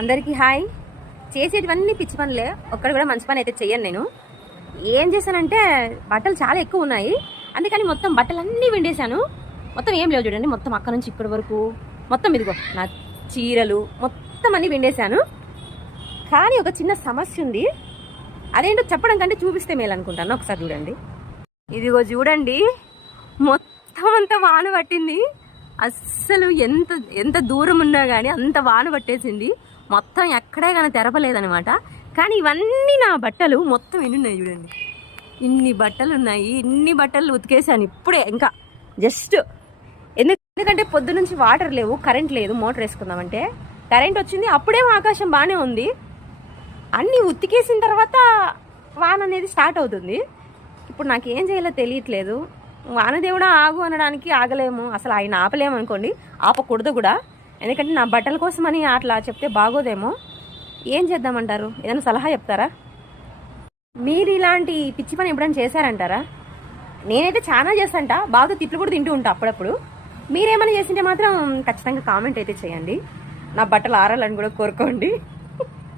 అందరికీ హాయ్. చేసేటివన్నీ పిచ్చి పనులే, ఒక్కడు కూడా మంచి పని అయితే చెయ్యను నేను. ఏం చేశానంటే బట్టలు చాలా ఎక్కువ ఉన్నాయి, అందుకని మొత్తం బట్టలన్నీ విండేశాను. మొత్తం ఏం లేవు చూడండి, మొత్తం అక్కడ నుంచి ఇక్కడి వరకు మొత్తం ఇదిగో నా చీరలు మొత్తం అన్నీ విండేశాను. కానీ ఒక చిన్న సమస్య ఉంది, అదేంటో చెప్పడం కంటే చూపిస్తే మేలు అనుకుంటాను. ఒకసారి చూడండి, ఇదిగో చూడండి, మొత్తం అంతా వాన పట్టింది. అస్సలు ఎంత ఎంత దూరం ఉన్నా కానీ అంత వాన పట్టేసింది. మొత్తం ఎక్కడే కానీ తెరపలేదనమాట. కానీ ఇవన్నీ నా బట్టలు మొత్తం ఎన్ని ఉన్నాయి చూడండి, ఇన్ని బట్టలు ఉన్నాయి. ఇన్ని బట్టలు ఉతికేసాను ఇప్పుడే. ఇంకా జస్ట్ ఎందుకంటే పొద్దు నుంచి వాటర్ లేవు, కరెంట్ లేదు. మోటార్ వేసుకుందామంటే కరెంట్ వచ్చింది, అప్పుడేమో ఆకాశం బాగానే ఉంది. అన్నీ ఉతికేసిన తర్వాత వాన అనేది స్టార్ట్ అవుతుంది. ఇప్పుడు నాకు ఏం చేయాలో తెలియట్లేదు. వానదేవుడా ఆగు అనడానికి ఆగలేము, అసలు ఆయన ఆపలేము అనుకోండి, ఆపకూడదు కూడా. ఎందుకంటే నా బట్టల కోసమని అట్లా చెప్తే బాగోదేమో. ఏం చేద్దామంటారు? ఏదైనా సలహా చెప్తారా? మీరు ఇలాంటి పిచ్చి పని ఎప్పుడైనా చేశారంటారా? నేనైతే చాలా చేస్తాంట, బాగా తిట్లు కూడా తింటూ ఉంటా అప్పుడప్పుడు. మీరేమైనా చేసింటే మాత్రం ఖచ్చితంగా కామెంట్ అయితే చేయండి. నా బట్టలు ఆరాలని కూడా కోరుకోండి.